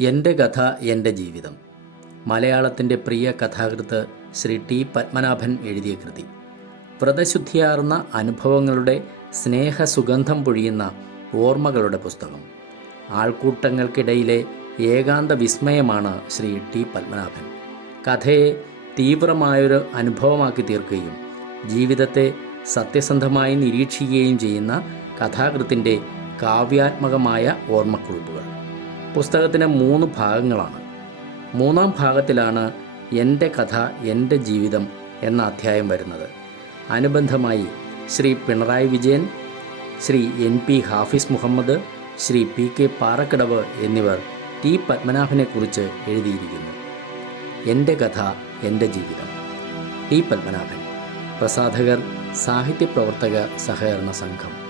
എന്റെ കഥ എന്റെ ജീവിതം. മലയാളത്തിന്റെ പ്രിയ കഥാകൃത്ത് ശ്രീ ടി പത്മനാഭൻ എഴുതിയ കൃതി. വ്രതശുദ്ധിയാർന്ന അനുഭവങ്ങളുടെ സ്നേഹസുഗന്ധം പൊഴിയുന്ന ഓർമ്മകളുടെ പുസ്തകം. ആൾക്കൂട്ടങ്ങൾക്കിടയിലെ ഏകാന്ത വിസ്മയമാണ് ശ്രീ ടി പത്മനാഭൻ. കഥയെ തീവ്രമായൊരു അനുഭവമാക്കി തീർക്കുകയും ജീവിതത്തെ സത്യസന്ധമായി നിരീക്ഷിക്കുകയും ചെയ്യുന്ന കഥാകൃത്തിന്റെ കാവ്യാത്മകമായ ഓർമ്മക്കുറിപ്പുകൾ. പുസ്തകത്തിന് മൂന്ന് ഭാഗങ്ങളാണ്. മൂന്നാം ഭാഗത്തിലാണ് എന്റെ കഥ എന്റെ ജീവിതം എന്ന അധ്യായം വരുന്നത്. അനുബന്ധമായി Shri Pinarayi Vijayan Shri N P Hafiz Muhammad Shri P K Parakkadavu എന്നിവർ ടി പത്മനാഭനെക്കുറിച്ച് എഴുതിയിരിക്കുന്നു. എന്റെ കഥ എന്റെ ജീവിതം. ടി പത്മനാഭൻ പ്രസാധകർ സാഹിത്യ പ്രവർത്തക സഹകരണ സംഘം.